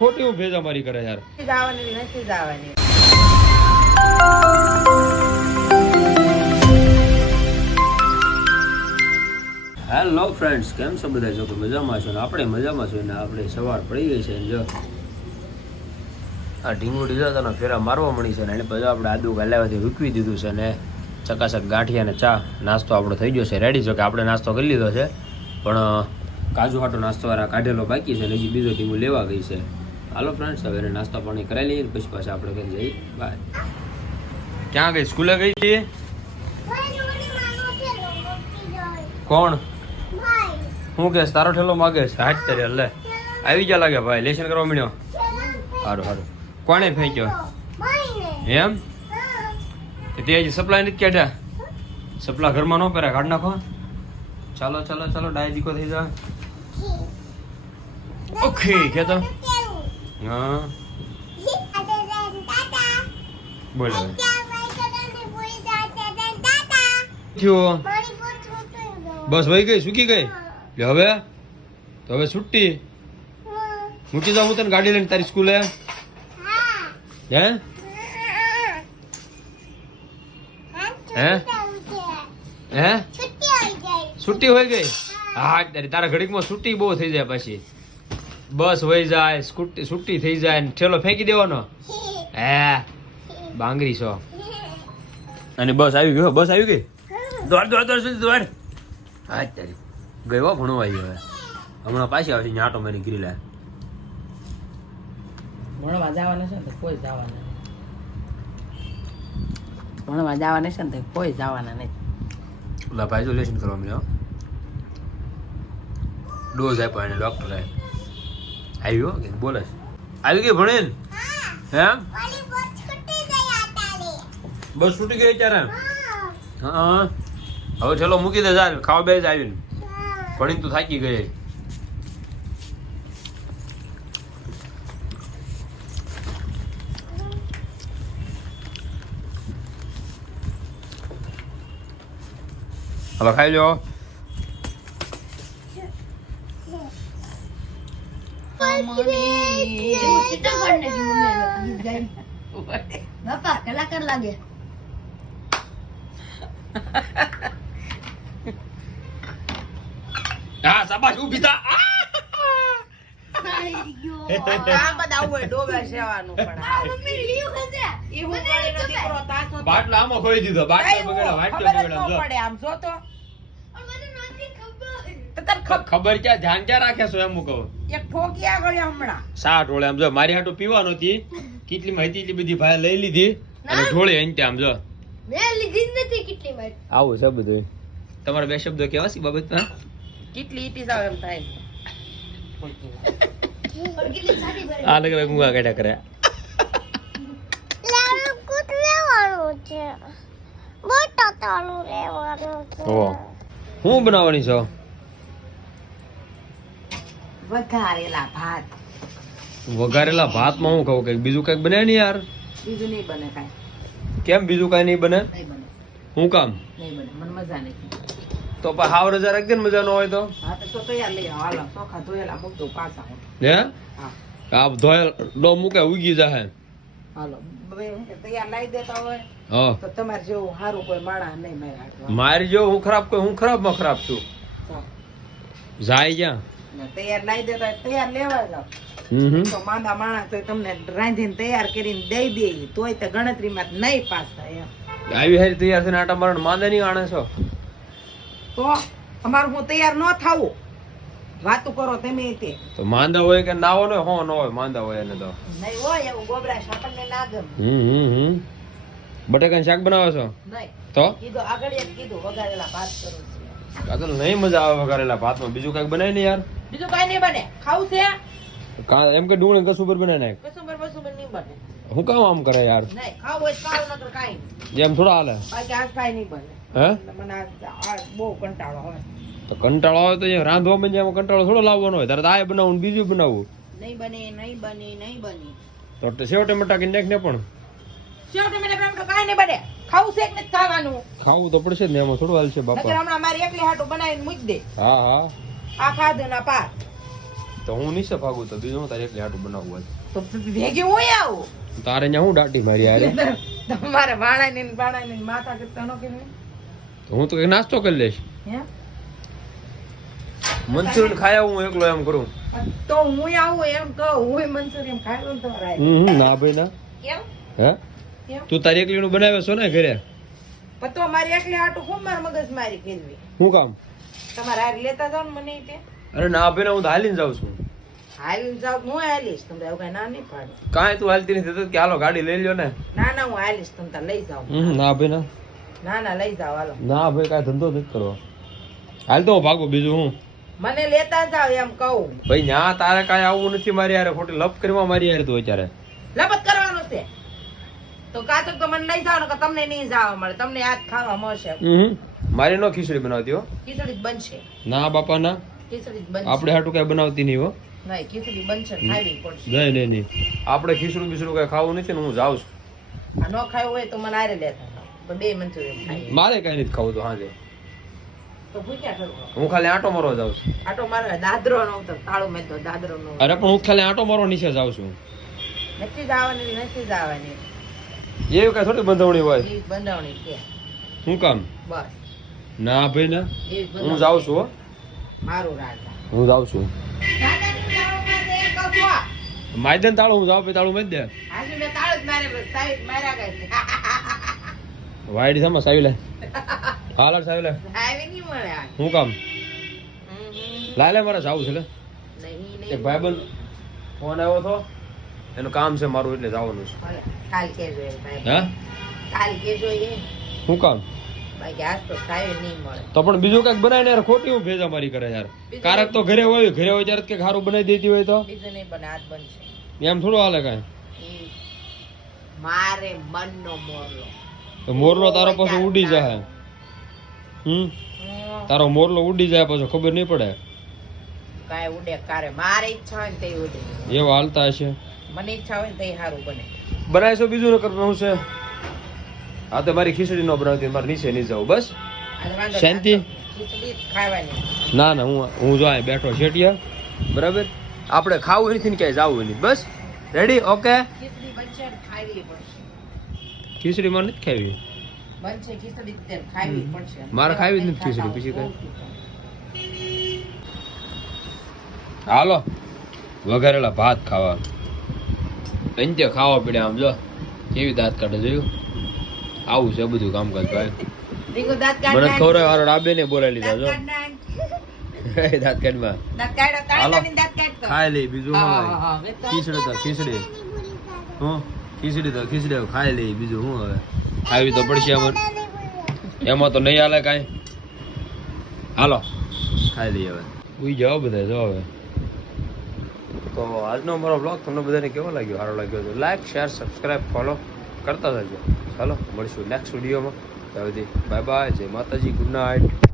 ખોટી હું ભેજામારી કરે યાર. જવાની નથી જવાની. હેલો ફ્રેન્ડ્સ કેમ છો બધા? જો કે મજામાં છો ને? આપણે મજામાં છો ને? આપણે સવાર પડી ગઈ છે ને જો. આ ઢીંગુડી જો તને ફેરા મારવા મળી છે ને? એટલે પછી આપણે આદુ ગાલાવાથી રૂકવી દીધું છે ને? ચકાચક ગાંઠિયા ને ચા. નાસ્તો આપણો થઈ ગયો છે. રેડી છે કે આપણે નાસ્તો કરી લીધો છે. પણ કાજુ હાટો નાસ્તો વાળા કાઢેલો બાકી છે ને? હજી બીજો ઢીંગુ લેવા ગઈ છે. હાલો ફ્રેન્ડ્સ સવારે નાસ્તા પાણી કરાવી લઈએ પછી પાછા આપણે ઘરે જઈએ. બાય ક્યાં ગઈ? સ્કૂલે ગઈ હતી? કોણ? હું કે તારો ઠેલો માગે છે? હાથ તારે લે. આવી જા લાગે ભાઈ લેશન કરવા મળ્યો. સારું સારું કોણે ફેંક્યો? એમ? તો હજી સપ્લાય નથી કાઢ્યા? સપ્લા ઘરમાં ન પહેરા કાઢ નાખો. ચાલો ચાલો ચાલો ડાય દીકો થઈ જા ઓકે કે તો હા. બોલો. થયો. બસ વહી ગઈ સુકી ગઈ? લે હવે? તો હવે છુટ્ટી મૂકી જાઉં હું તને ગાડી લઈને તારી સ્કૂલે. હે? હે? હે? છુટ્ટી હોય ગઈ? હા તારી તારા ઘડીકમાં છુટ્ટી બહુ થઈ જાય પછી. બસ વહી જાય સ્કૂટી છુટ્ટી થઈ જાય ને ઠેલો ફેંકી દેવાનો. હે બાંગરી છો. અને બસ આવી ગયો બસ આવી ગઈ? દોડ દોડ દોડ સુધી દોડ. હા તારી. ગયો ભણવા આવી હવે. હમણાં પાછી આવશે આટો મારી ગીરી લે ભણવા જવાના છે ને કોઈ જવાના નહીં. ભણવા જવાના છે ને તો કોઈ જવાના નહીં. ઓલા ભાઈ જો લેશન કરવા મળ્યો. ડોઝ આપ્યો એને ડોક્ટરે. આવ્યો કે બોલે આવી ગઈ ભણીને? હે. બસ છૂટી ગઈ ત્યારે હા. હવે ચલો મૂકી દે ચાલ. ખાવા બે જ આવીને ભણીને તું થાકી ગઈ. હલો ખાઈ લો બાપા કલાકાર લાગે હા શાબાશ ઊભી થા. બાટલો આમાં ખોઈ દીધો બાટલો બગડ્યો બાટલો બગડ્યો આમ જો તો. ખબર ક્યાં? ધ્યાન ક્યાં રાખે છો એમ હું કહું? એક ઠોકિયા કર્યા હમણાં. સા ઢોળે આમ જો મારી હાટુ પીવાનું હતી. કેટલી માહિતી એટલી બધી ભાઈ લઈ લીધી. અને ઢોળે અંતે આમ જો. મેં લીધી જ નથી કેટલી માહિતી. આવું છે બધું. તમારા બે શબ્દો કેવા છે બાબતમાં કેટલી ઈટી જાવ એમ થાય. આ લગ ગુંગા કાઢ્યા કર્યા હું બનાવવાની છો? વઘારેલા ભાત. વઘારેલા ભાતમાં હું કહું કંઈક? બીજું કંઈક બને નહીં યાર? બીજું નહીં બને કાંઈ. કેમ બીજું કઈ નહીં બને? નહીં બને. હું કામ? નહીં બને. મને મજા નહીં તો પણ હાવ રજા રાખજે ને મજા ન હોય તો. હા તો તૈયાર લઈ આવો. હાલો ચોખા ધોયેલા મૂક દઉં પાછા હે? હા. આ ધોયેલ ડો મૂકે ઉગી જાહે. હાલો તૈયાર લાવી દેતા હોય. મારા જો હું ખરાબ કોઈ હું ખરાબમાં ખરાબ છું. જાય ક્યાં? ને તૈયાર લાવી દેતા તૈયાર લેવા જાવ તો માંદા માણસ તો તમને રાંધીને તૈયાર કરીને દઈ દે તોય તે ગણતરીમાં નહીં પાસ થાય એમ. આવી હારી તૈયાર થઈને આટા મારણ માંદા નહીં આણે છો? તો અમારું હું તૈયાર ન થાવું. વાતું કરો તમે તે. તો માંદા હોય કે ના હોય હો ન હોય માંદા હોય એને તો. નહીં હોય એવું ગોબરાશ આપણને ના ગમે. હમ હમ હમ. બટેકાનું શાક બનાવો છો? નહીં. તો? કીધું આગળ કીધું વગાડેલા ભાત કરું છું. આ નહીં મજા આવે વઘારેલા ભાતમાં. બીજું કંઈક બનાય ને યાર. બીજું કઈ નહીં બને. ખાવું છે? કા- એમ કે ડુંગળી કસું પર બનાય નાખ. કસુંબર બસુંબર નહીં બને. હું કામ આમ કરે યાર? નહીં ખાવ હોય ખાવ ન તો કાઈ. એમ થોડા હાલે? બાકી આજ કાઈ નહીં બને. હે? મને આ- બહુ કંટાળો હોય તો કંટાળો આવે તો રાંધવા માં જેમ કંટાળો થોડો લાવવાનો હોય. તારે આ બનાવવું બીજું બનાવવું. નહીં બને નહીં બને નહીં બને. તો સેવટે મટાકી નાખ ને પણ. મને એમ તો કાંઈ નહીં બને. ખાવું છે કે ખાવાનું? ખાવું તો પડશે ને એમાં થોડું હાલશે છે બાપા. હમણાં મારી એકલી હાટું બનાવીને મૂકી દે. હા હા. આ ખાધું ના પાક. તો હું નીચે ભાગું તો બીજું તારે એકલી આટું બનાવવું હોય. તો ભેગી હું આવું. તારે અહીંયા હું દાટી મારી આરે તમારે વાણા ને વાણા ને માથા કરતા નો કે તો હું તો નાસ્તો કરી લઈશ. મંચુરિયન ખાયા હું એકલો એમ કરું. તો હું આવું એમ કહું હું મંચુરિયન ખાઈ લઉં ને તમારે. હમ ના ભાઈ ના. કેમ હે? તું તારી એકલીનું બનાવે છો ને ઘરે? પતો મારી એકલી આટું હું માર મગજ મારી ફેરવી? શું કામ? તમારે હારે લેતા જાવ ને મને તે અરે ના ભાઈ હું તો હાલીને જાઉં છું. હાલીને જાવ હું હાલીશ? તમને એવું કઈ ના નહીં પાડે કાંઈ તું હાલતી નથી તો કે હાલો ગાડી લઈ લ્યો ને. ના ના હું હાલીશ તમે તાર લઈ જાવ હમ, ના ભાઈ ના. ના ના લઈ જાવ હાલો. ના ભાઈ કાંઈ ધંધો નથી કરવો. હાલ તો હું ભાગું બીજું હું? મને લેતા જાવ એમ કહું. ભાઈ ન્યા તારે કાંઈ આવવું નથી મારી યાર ખોટી લપ કરવા મારી યાર તું અત્યારે. લપત કરવાનું છે. તો કાતર તો મને લઈ જાવ ને તમને નહીં જાવ મળે. તમને આ ખાવા મળશે. મારી નો ખીચડી બનાવતી હો. ખીચડી જ બનશે. ના બાપા ના. ખીચડી બનશે. આપણે હાટુ કાંઈ બનાવતી નહીં હો. નહીં ખીચડી બનશે ખાવી પડશે. નહીં નહીં નહીં. આપણે ખીચડું બીચડું કાંઈ ખાવું નથી ને હું જાઉં છું. આ ન ખાવું હોય તો મને આરે લેતા. બે મંચુરિયન મારે કઈ નથી ખાવું તો હાજે. હું ખાલી આટો મારો જાઉં છું. આટો મારે દાદરો નો તાળો મેં તો દાદરો નો. અરે પણ હું ખાલી આટો મારો નીચે જાઉં છું. નથી જવાની નથી જવાની. એવી કાંઈ થોડી બંધવણી હોય? બંધાવણી છે. શું કામ? બસ. ના ભાઈ ના? હું જાઉં છું હો. મારું રાજા. હું જાઉં છું. માયદન તાળું હું જાઉં પછી તાળું મેં જ દે. આજે મેં તાળું જ મારે બસ સાહેબ માર્યા ગયા વાયડી થામાં સાવી લે હાલ સાવી લે આવી નહીં મળે આ. શું કામ? હમ, હમ. લાય લે મારે જાવું છે લે. એક. ભાઈબંધ ફોન આવ્યો તો એનું કામ છે મારું એટલે જવાનું છે. કાલ કેજો હા? કાલ કેજો એ. શું કામ? તો પણ બીજું કંઈક બનાવીને યાર ખોટી હું ભેજા મારી કરે યાર. કારક તો ઘરે હોય ઘરે હોય ત્યારે કંઈક સારું બનાવી દેતી હોય તો? એમ થોડું હાલે કાંઈ? મારે મનનો મોરલો. તો મોરલો તારો પછી ઉડી જાય. હમ? તારો મોરલો ઉડી જાય પાછો ખબર નહીં પડે. કાંઈ ઉડે કારે મારે ઈચ્છા હોય ને તે ઉડે. એવા હાલતા હશે. મને ઈચ્છા હોય ને તે સારું બને. બનાવીશો બીજું ન કરવાનું છે? આ તો મારી ખીચડી નો બનાવતી મારે નીચે નહીં જવું બસ? શાંતિ? ખાવાની. ના ના હું હું જો બેઠો શેઠિયા બરાબર? આપણે ખાવું નથી ને ક્યાંય જવું નહીં બસ? રેડી ઓકે ખીચડી મારે નથી ખાવી? મારે ખાવી જ નથી ખીચડી, પછી કઈ. હાલો. વઘારેલા ભાત ખાવા. અંત્ય ખાવા પડે આમ જો? કેવી દાંત કાઢે જોયું? આવું છે બધું કામકાજ ભાઈ. રીંગુ દાંત કાઢ મને. ખબર હારો ડાબે ને બોલાવી લીધા જો. દાંત કાઢમાં. હાલો. ખાઈ લઈ બીજું. હોય? ખીચડી તો ખીચડી. હું? ખીચડી તો ખીચડી ખાઈ લઈ બીજું હું હવે? ખાવી તો પડશે અમર એમાં તો નહીં હાલે કાંઈ. હાલો. ખાઈ લઈએ હવે. ઉઈ જાઓ બધા જો હવે. તો આજનો અમારો બ્લોગ તમને બધાને કેવો લાગ્યો? સારો લાગ્યો તો લાઈક શેર સબસ્ક્રાઈબ ફોલો કરતા જજો ચાલો, મળીશું નેક્સ્ટ વિડીયોમાં ત્યાં સુધી બાય બાય જય માતાજી ગુડ નાઇટ